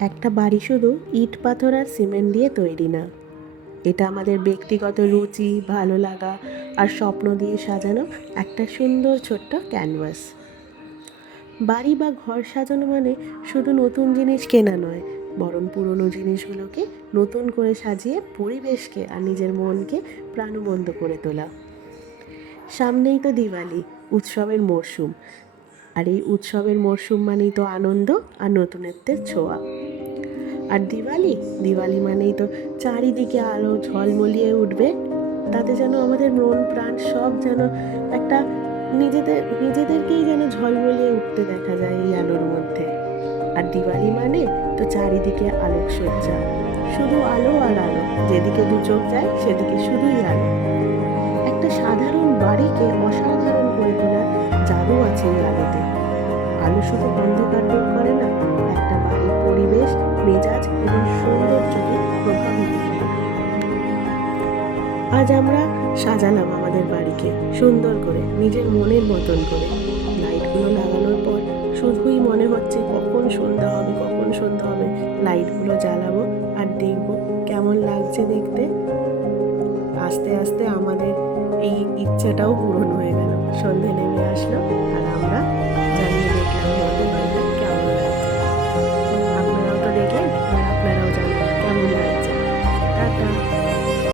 একটা বাড়ি শুধু ইট পাথর আর সিমেন্ট দিয়ে তৈরি না, এটা আমাদের ব্যক্তিগত রুচি, ভালো লাগা আর স্বপ্ন দিয়ে সাজানো একটা সুন্দর ছোট্ট ক্যানভাস। বাড়ি বা ঘর সাজানো মানে শুধু নতুন জিনিস কেনা নয়, বরং পুরনো জিনিসগুলোকে নতুন করে সাজিয়ে পরিবেশকে আর নিজের মনকে প্রাণবন্ত করে তোলা। সামনেই তো দিওয়ালি, উৎসবের মরশুম। আর এই উৎসবের মরশুম মানেই তো আনন্দ আর নতুনত্বের ছোঁয়া। আর দিওয়ালি, দিওয়ালি মানেই তো চারিদিকে আলো ঝলমলিয়ে উঠবে, তাতে যেন আমাদের মন প্রাণ সব যেন একটা নিজেদেরকেই যেন ঝলমলিয়ে উঠতে দেখা যায় এই আলোর মধ্যে। আর দিওয়ালি মানে তো চারিদিকে আলোকসজ্জা, শুধু আলো আর আলো, যেদিকে দু চোখ যায় সেদিকে শুধুই আলো। একটা সাধারণ বাড়িকে অসাধারণ করে তোলার জাদু আছে এই আলোতে। আলো শুধু অন্ধকার দূর করে না, একটা বাড়ির পরিবেশ, মেজাজ এবং সৌন্দর্যকে প্রভাবিত করে। আজ আমরা সাজালাম আমাদের বাড়িকে সুন্দর করে, নিজের মনের মতন করে। লাইটগুলো লাগানোর পর শুধুই মনে হচ্ছে কখন সন্ধ্যা হবে, কখন সন্ধ্যা হবে। লাইটগুলো জ্বালাবো আর দেখবো কেমন লাগছে দেখতে। আস্তে আস্তে আমাদের এই ইচ্ছেটাও পূরণ হয়ে গেল। সন্ধে নেমে আসলো আর